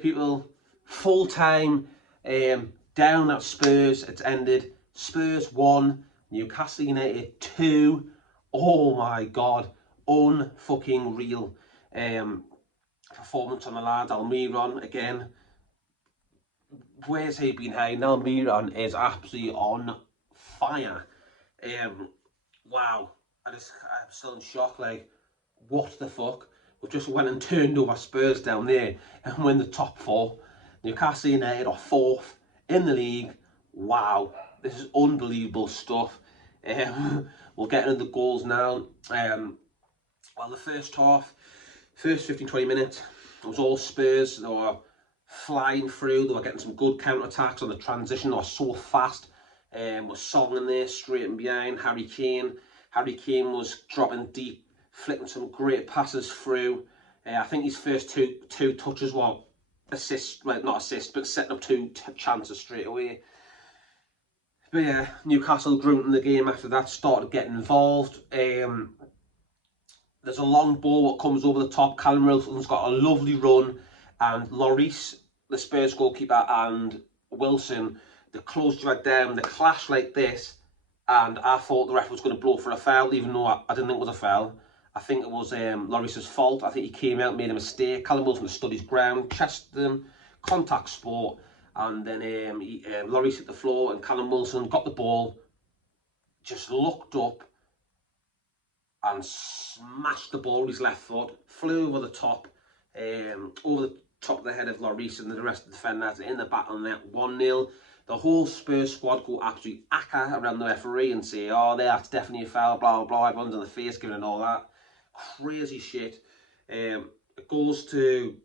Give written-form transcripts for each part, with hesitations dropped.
United people, full time, down at Spurs. It's ended. Spurs 1, Newcastle United 2. Oh my God, unfucking real. Performance on the lad, Almiron again. Where's he been hiding? Almiron is absolutely on fire. Wow, I'm still in shock. Like, what the fuck? We just went and turned over Spurs down there and win the top 4. Newcastle United are 4th in the league. Wow, this is unbelievable stuff. We'll get into the goals now. Well, the first half, first 15-20 minutes, it was all Spurs. They were flying through. They were getting some good counter-attacks on the transition. They were so fast. Was Song in there, straight in behind. Harry Kane was dropping deep, flicking some great passes through. I think his first two touches were assists, well, not assists, but setting up 2 chances straight away. But yeah, Newcastle grew in the game after that, started getting involved. There's a long ball that comes over the top. Callum Wilson's got a lovely run, and Lloris, the Spurs goalkeeper, and Wilson, they closed right down, they clashed like this, and I thought the ref was going to blow for a foul, even though I didn't think it was a foul. I think it was Lloris's fault. I think he came out, made a mistake. Callum Wilson stood his ground, chested him, contact sport, and then Lloris hit the floor, and Callum Wilson got the ball, just looked up, and smashed the ball with his left foot, flew over the top of the head of Lloris and the rest of the defenders in the back of the net. 1-0. The whole Spurs squad go absolutely acca around the referee and say, oh, that's definitely a foul, blah, blah, blah. Everyone's on the face giving it all that. Crazy shit. It goes to,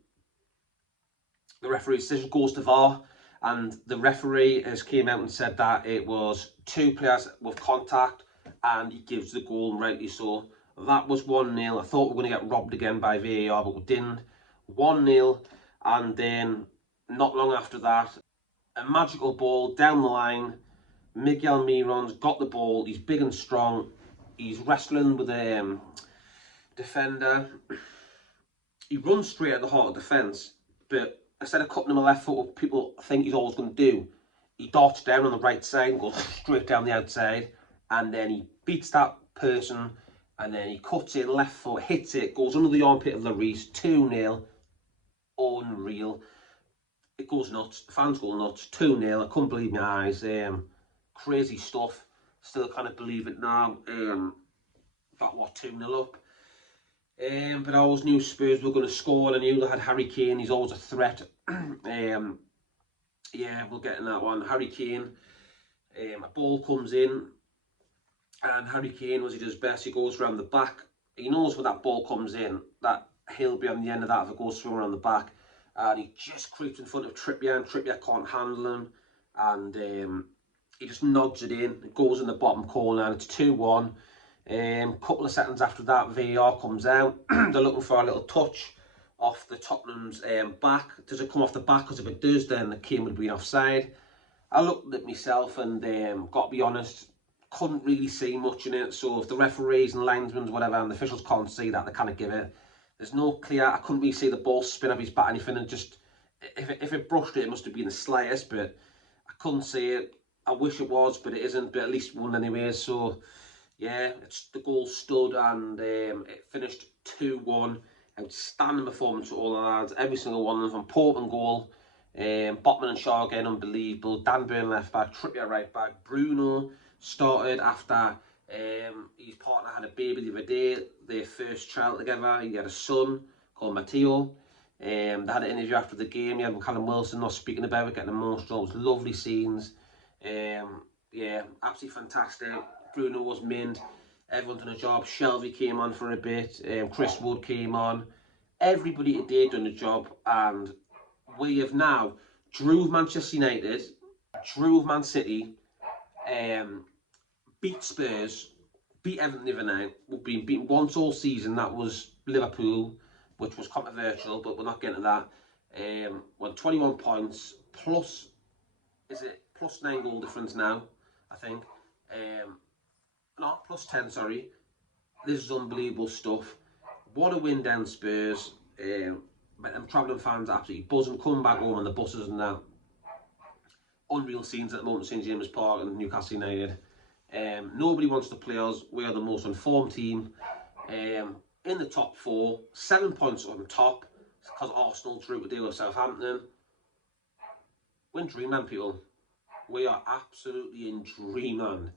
the referee's decision goes to VAR, and the referee has came out and said that it was 2 players with contact, and he gives the goal, and rightly so. That was 1-0. I thought we were going to get robbed again by VAR, but we didn't. 1-0, and then not long after that, a magical ball down the line. Miggy Almiron's got the ball. He's big and strong. He's wrestling with a defender. He runs straight at the heart of defence, but instead of cutting him a left foot, what people think he's always going to do, he darts down on the right side and goes straight down the outside, and then he beats that person, and then he cuts in left foot, hits it, goes under the armpit of Lloris. 2-0. Unreal. It goes nuts. The fans go nuts. 2-0. I couldn't believe my eyes. Crazy stuff. Still can't believe it now. Got what, 2-0 up. But I always knew Spurs were going to score, and I knew they had Harry Kane. He's always a threat. Yeah, we'll get in that one. Harry Kane. A ball comes in, and Harry Kane, as he does best, he goes around the back. He knows when that ball comes in, that he'll be on the end of that if it goes swinging around the back. And he just creeps in front of Trippier, and Trippier can't handle him. And he just nods it in. It goes in the bottom corner, and it's 2-1. Couple of seconds after that, VAR comes out. They're looking for a little touch off the Tottenham's back. Does it come off the back? Because if it does, then the Kane would be offside. I looked at myself and, got to be honest, couldn't really see much in it. So if the referees and linesmen, whatever, and the officials can't see that, they can't give it. There's no clear, I couldn't really see the ball spin off his back or anything, and just, if it brushed it, it must have been the slightest, but I couldn't see it. I wish it was, but it isn't, but at least won anyway. So yeah, the goal stood, and it finished 2-1. Outstanding performance for all the lads, every single one of them. Important goal. Botman and Shaw again, unbelievable. Dan Burn left back, Trippier right back. Bruno started after his partner had a baby the other day, their first child together. He had a son called Matteo. They had an interview after the game. You had Callum Wilson not speaking about it, getting emotional. It was lovely scenes. Yeah, absolutely fantastic. Bruno was mint. Everyone done a job. Shelby came on for a bit. Chris Wood came on. Everybody today done a job, and we have now drew with Manchester United, drew with Man City, beat Spurs, beat Everton the other night. We've been beaten once all season. That was Liverpool, which was controversial, but we're not getting to that. Won 21 points, plus, is it plus 9 goal difference now, I think. No, plus 10, sorry. This is unbelievable stuff. What a win down Spurs. But them travelling fans are absolutely buzzing, coming back home on the buses and that. Unreal scenes at the moment, St James Park and Newcastle United. Nobody wants to play us. We are the most informed team. In the top 4, 7 points on top, because Arsenal drew to deal with Southampton. We're in dreamland, people. We are absolutely in dreamland.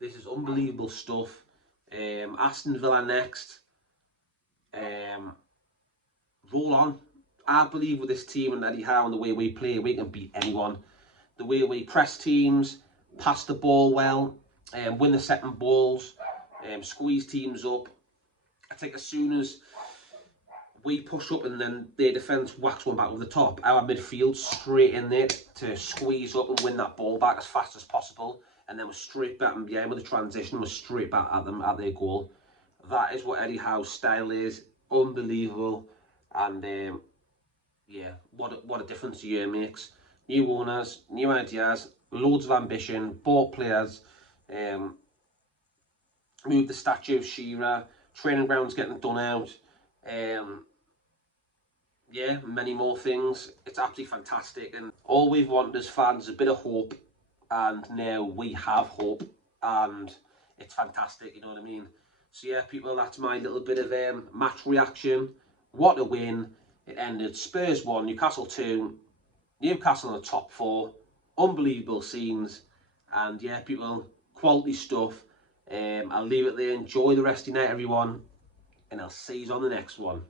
This is unbelievable stuff. Aston Villa next. Roll on. I believe with this team and Eddie Howe and the way we play, we can beat anyone. The way we press teams, pass the ball well, win the second balls, squeeze teams up. I think as soon as we push up and then their defence whacks one back over the top, our midfield straight in there to squeeze up and win that ball back as fast as possible. And then we're straight back, and yeah, with the transition, we're straight back at them, at their goal. That is what Eddie Howe's style is. Unbelievable. And yeah, what a difference a year makes. New owners, new ideas, loads of ambition, bought players, moved the statue of Shearer, training grounds getting done out, yeah, many more things. It's absolutely fantastic, and all we've wanted as fans is a bit of hope, and now we have hope, and it's fantastic, you know what I mean? So yeah, people, that's my little bit of match reaction. What a win. It ended Spurs 1, Newcastle 2, Newcastle in the top 4. Unbelievable scenes, and yeah, people, quality stuff. I'll leave it there. Enjoy the rest of your night, everyone, and I'll see you on the next one.